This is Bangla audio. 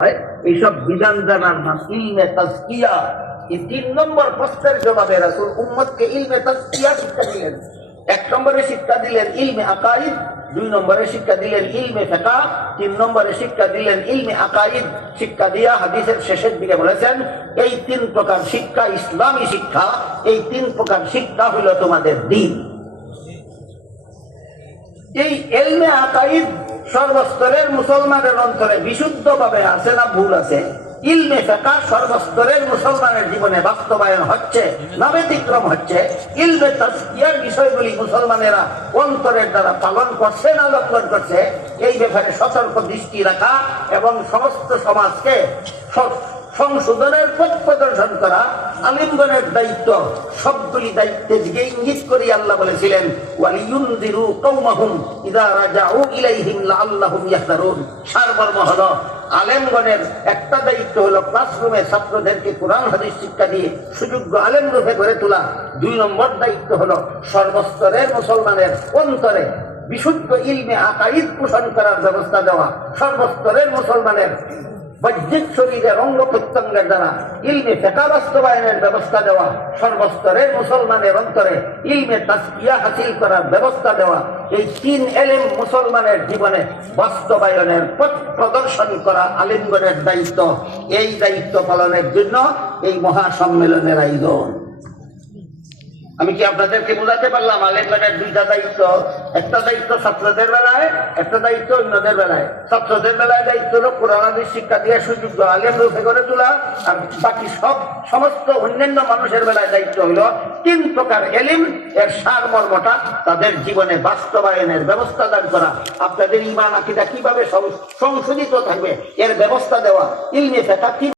এইসব বিধান জানার নাম ইলমে তাজকিয়া। এই 3 নম্বর প্রশ্নের জবাবে রাসূল উম্মতকে ইলমে তাজকিয়া শিক্ষা দিলেন। 1 নম্বরে শিক্ষা দিলেন ইলমে আকাইদ, 2 নম্বরে শিক্ষা দিলেন ইলমে ফিকহ, 3 নম্বরে শিক্ষা দিলেন ইলমে আকাইদ। শিক্ষা দিয়া হাদিসের শেষের দিকে বলেছেন এই 3 প্রকার শিক্ষা ইসলামী শিক্ষা। এই 3 প্রকার শিক্ষা হলো তোমাদের দ্বীন। এই ইলমে আকাইদ সর্বস্তরের মুসলমানের অন্তরে বিশুদ্ধভাবে আছে না ভুল আছে? ইলমে ফিকহ সর্বস্তরের মুসলমানের জীবনে বাস্তবায়ন হচ্ছে না ব্যতিক্রম হচ্ছে? ইলমে তাজকিয়ার বিষয়গুলি মুসলমানেরা অন্তরের দ্বারা পালন করছে না লঙ্ঘন করছে? এই ব্যাপারে সতর্ক দৃষ্টি রাখা এবং সমস্ত সমাজকে সংশোধনের পথ প্রদর্শন করা আলিমগণের দায়িত্ব। সবগুলি দায়িত্বের দিকে ইঙ্গিত করে আল্লাহ বলেছিলেন ওয়ালিয়ুনযিরু কওমাহুম ইযা রাজাউ ইলাইহিম লাআল্লাহুম ইয়াহযারুন। সারমর্ম হলো আলেমগণের একটা দায়িত্ব হলো ক্লাসরুমে ছাত্রদেরকে কোরআন হাদিস শিক্ষা দিয়ে সুযোগ্য আলেম রূপে গড়ে তোলা। 2 নম্বর দায়িত্ব হলো সর্বস্তরের মুসলমানের অন্তরে বিশুদ্ধ ইলমে আকাইদ পোষণ করার ব্যবস্থা দেওয়া, সর্বস্তরের মুসলমানের বাহ্যিক শরীরের অঙ্গ প্রত্যঙ্গের দ্বারা ইলমে ফিকহ বাস্তবায়নের ব্যবস্থা দেওয়া, সর্বস্তরের মুসলমানের অন্তরে ইলমে তাজকিয়া হাসিল করার ব্যবস্থা দেওয়া। এই 3 ইলম মুসলমানের জীবনে বাস্তবায়নের পথ প্রদর্শন করা আলিমগণের দায়িত্ব। এই দায়িত্ব পালনের জন্য এই মহাসম্মেলনের আয়োজন। আমি কি আপনাদেরকে বোঝাতে পারলাম? আলেমগণের 2টা দায়িত্ব। একটা দায়িত্ব ছাত্রদের বেলায়, একটা দায়িত্ব অন্যদের বেলায়। ছাত্রদের বেলায় দায়িত্ব হলো কোরআন হাদিস শিক্ষা দিয়ে সুযোগ্য আলেম রূপে গড়ে তোলা, আর বাকি সমস্ত অন্যান্য মানুষের বেলায় দায়িত্ব হলো 3 প্রকার ইলম এর সারমর্মটা তাদের জীবনে বাস্তবায়নের ব্যবস্থা দান করা। আপনাদের ঈমান আকীদা কিভাবে সংশোধিত থাকবে এর ব্যবস্থা দেওয়া। ইলমে ফিকহ